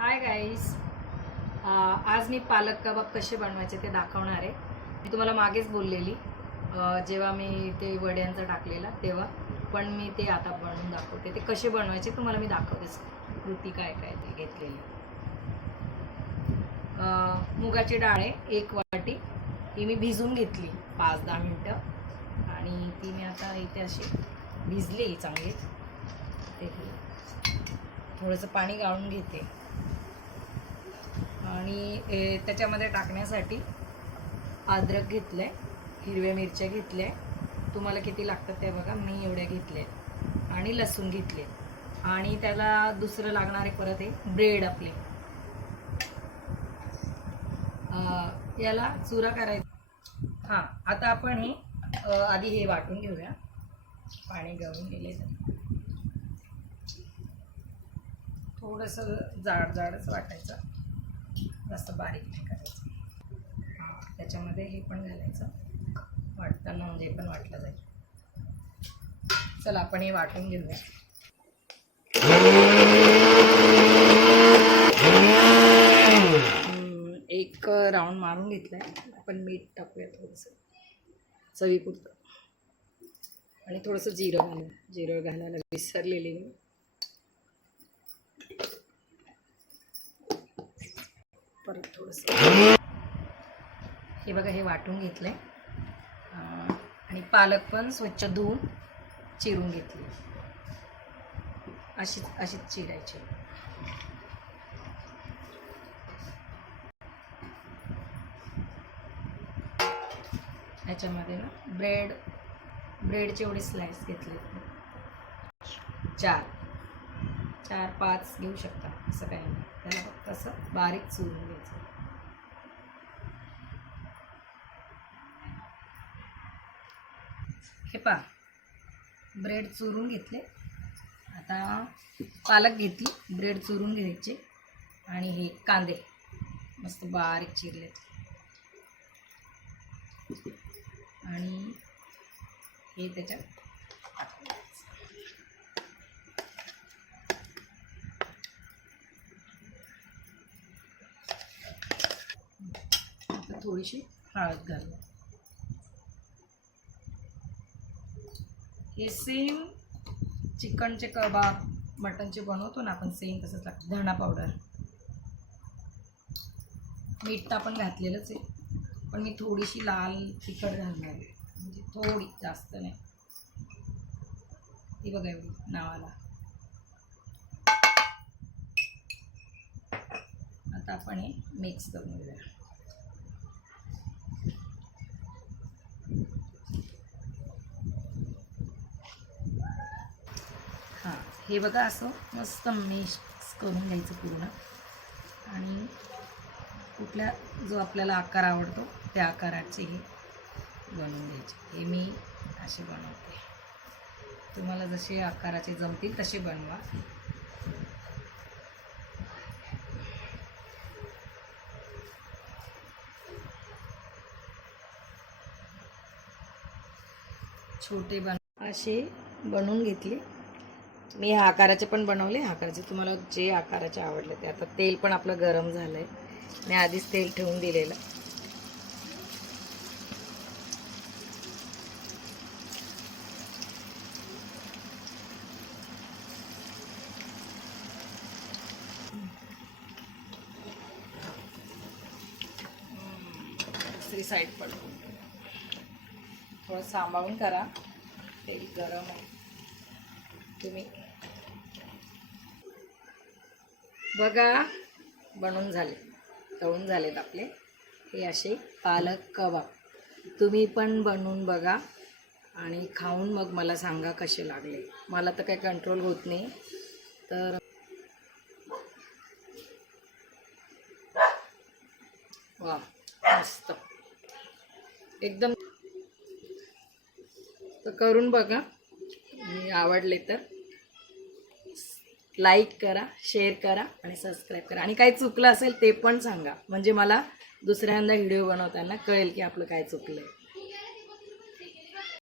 Hi guys, आज मी पालक कबाब कसे बनवायचे ते दाखवणार आहे. मी तुम्हाला मागेच बोललेली जेव्हा मी ते वड्यांचं टाकलेला तेव्हा, पण मी ते आता बनवून दाखवते. ते कसे बनवायचे तुम्हाला मी दाखवतेच. कृती काय काय ते घेतलेली. मुगाची डाळ आहे 1 वाटी, ही मी भिजून घेतली 5-10 मिनटं आणि ती मी आता इथे अशी भिजली चांगली. ते थोडंसं पाणी गाळून घेते आणि त्याच्यामध्ये टाकण्यासाठी अद्रक घेतलं आहे, हिरव्या मिरच्या घेतल्या आहे, तुम्हाला किती लागतात ते बघा, मी एवढ्या घेतल्या आणि लसूण घेतले आणि त्याला दुसरं लागणार आहे परत आहे ब्रेड आपले. याला चुरा करायचा. हां, आता आपण हे आधी हे वाटून घेऊया. पाणी गळून गेले तर थोडंसं जाडच वाटायचं, जास्त बारीक नाही करायचं. हां, त्याच्यामध्ये हे पण घालायचं वाटताना, म्हणजे पण वाटलं जाईल. चला आपण हे वाटून घेऊया. एक राऊंड मारून घेतलाय. आपण मीठ टाकूया थोडंसं चवीपुरतं आणि थोडंसं जिरं घालायला विसरलेली मी. परत थोडंसं हे बघा, हे वाटून घेतलंय आणि पालक पण स्वच्छ धुवून चिरून घेतली. अशीच चिरायची. याच्यामध्ये ना ब्रेडचे एवढे स्लाइस घेतले, 4-5 घेऊ शकता, असं काही नाही. त्याला फक्त असं बारीक चुरून घ्यायचं. हे पहा, ब्रेड चुरून घेतले. आता पालक घेतली, ब्रेड चुरून घ्यायचे आणि हे कांदे मस्त बारीक चिरले आणि हे त्याच्यात थोडीशी हळद घालू. हे सेम चिकनचे कबाब, मटनचे बनवतो ना आपण, सेम तसंच लागतं. धणा पावडर, मीठ तर आपण घातलेलंच आहे, पण मी थोडीशी लाल तिखट घालणार आहे, म्हणजे थोडी, जास्त नाही. ही बघा एवढी नावाला. आता आपण हे मिक्स करून घेऊया. हां, हे बघा असं मस्त मिक्स करून घ्यायचं पूर्ण आणि कुठल्या जो आपल्याला आकार आवडतो त्या आकाराचे हे बनवून घ्यायचे. हे मी असे बनवते, तुम्हाला जसे आकाराचे जमतील तसे बनवा. छोटे असे बनवून घेतले मी. ह्या आकाराचे पण बनवले, आकाराचे तुम्हाला जे आकाराचे आवडले ते. आता तेल पण आपलं गरम झालं आहे, मी आधीच तेल ठेवून दिलेलं. दुसरी साईड पण थोडं सांभाळून करा, तेल गरम आहे. तुम्ही बघा, बनवून झाले, तळून झालेत आपले हे असे पालक कबाब. तुम्ही पण बनवून बघा आणि खाऊन मग मला सांगा कसे लागले. मला तर काही कंट्रोल होत नाही, तर वा, मस्त एकदम. तर करून बघा, आवडले तर लाईक करा, शेअर करा आणि सबस्क्राईब करा. आणि काही चुकलं असेल ते पण सांगा, म्हणजे मला दुसऱ्यांदा व्हिडिओ बनवताना कळेल की आपलं काय चुकलं आहे.